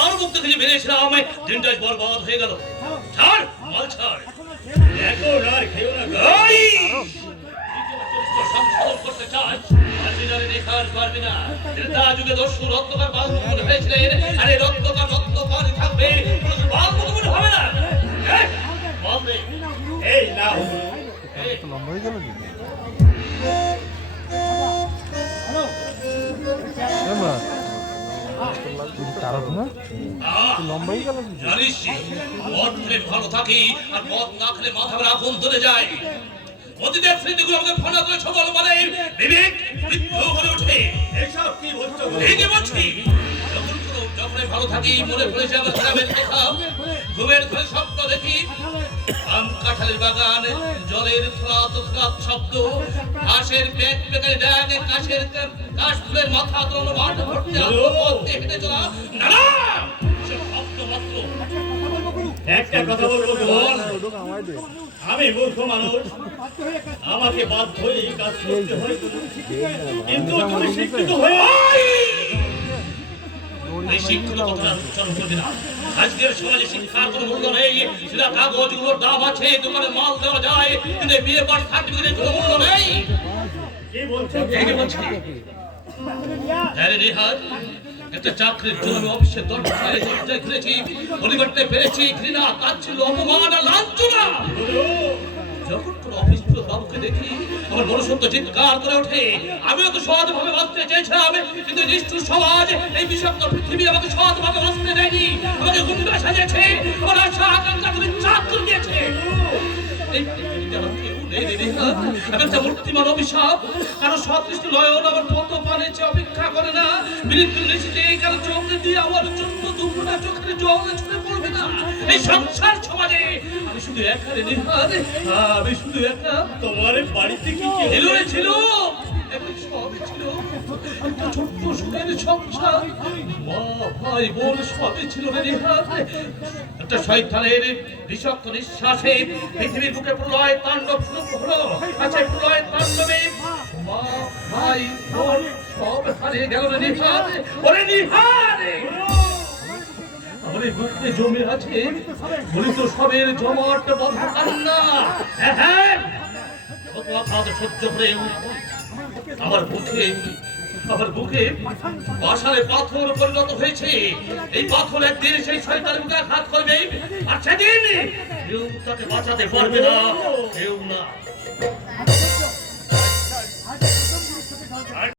আর মুক্ত থেকে বেরিয়েছিলাম দিনটা বরবাদ হয়ে গেল। ছাড় মাল ছাড়, এখন আর খেও না। সংশোধন করতে চাস দেখার পারবি না। যুগে দস্যু রত্নকার বালমুকুট হয়েছিলেন, আর এই রত্নকার থাকবে, বালমুকুট হবে না। এই না লম্বা হয়ে গেল কি? ভালো থাকি আর মদ না খেলে মাথা আগুন ধরে যায়। অতীতের স্মৃতিগুলো আমাকে ফোনা করে সকল মানে বিবেক বৃদ্ধ করে ওঠে। এইসব কি বলছো? ঠিকই বলছি। যখন ভালো থাকি মনে পড়েছে আমার গ্রামের দেখা, ঘুমের ঘরে স্বপ্ন দেখি, আম কাঁঠালের বাগান, জলের ফ্রাত ফ্রাত শব্দ, ঘাসের পেট পেটে ডাকে, কাশের কাশ ফুলের মাথা তোলো মাঠ ভর্তি আলো পথে হেঁটে চলা। না না, সব শব্দ মাত্র। একটা কথা বলবো, আমি মূর্খ মানুষ, আমাকে বাধ্য হয়ে এই কাজ করতে হয়, কিন্তু তুমি শিক্ষিত হয়ে এই শিক্ষিত কথা উচ্চারণ করবে না। আজকের সমাজে শিক্ষার কোনো মূল্য নেই। সেটা কাগজগুলোর দাম আছে, দোকানে মাল দেওয়া যায়, কিন্তু বিয়ে পাস সার্টিফিকেটের কোনো মূল্য নেই। কি বলছো? কি বলছো? আরে রেহাত, একটা চাকরির জন্য অফিসে দরজায় ঘুরেছি, পরিবর্তে পেরেছি ঘৃণা, তাচ্ছিল্য, অপমান আর লাঞ্ছনা। যখন কোন অফিস বাবুকে দেখি আমার মনুষ্যত্ব চিৎকার করে ওঠে। আমিও তো সৎভাবে বাঁচতে চেয়েছিলাম, কিন্তু নিষ্ঠুর সমাজ, এই বিষাক্ত পৃথিবী আমাকে সৎভাবে বাঁচতে দেয়নি। আমাকে গুন্ডা সাজিয়েছে, আমার আশা আকাঙ্ক্ষা করে চাকরি দিয়েছে। এই পৃথিবীতে আমার কেউ নেই রে রেহা। আমি একটা মূর্তিমান অভিশাপ। কারো সদৃষ্ট নয়ন আমার পথ পানে অপেক্ষা করে না। বিরুদ্ধে নিশ্চিতে কারো চোখে দিয়ে আমার জন্য দুপুরা চোখের জল ছুঁড়ে পড়বে না। এই সংসার সমাজে আমি শুধু একা রে রেহা, আমি শুধু একা। তোমার বাড়িতে কি ছিল? সবই ছিল, একটা ছোট্ট সুখের সংসার, মা ভাই বোন সবই ছিল রে রেহা। একটা শয়তানের বিষাক্ত নিঃশ্বাসে পৃথিবীর বুকে প্রলয় তাণ্ডব শুরু হলো। আছে প্রলয় তাণ্ডবে মা ভাই বোন সব হারিয়ে গেল রে রেহা। ওরে নিহারে আমার বুকে জমে আছে বলিত সবের জমাট বাঁধা কান্না। হ্যাঁ, কত আঘাত সহ্য করে আমার বুকে পাষাণে পাথর পরিণত হয়েছে। এই পাথর একদিন সেই শয়তানের বুকে আঘাত করবে, আর সেদিন কেউ তাকে বাঁচাতে পারবে না, কেউ না।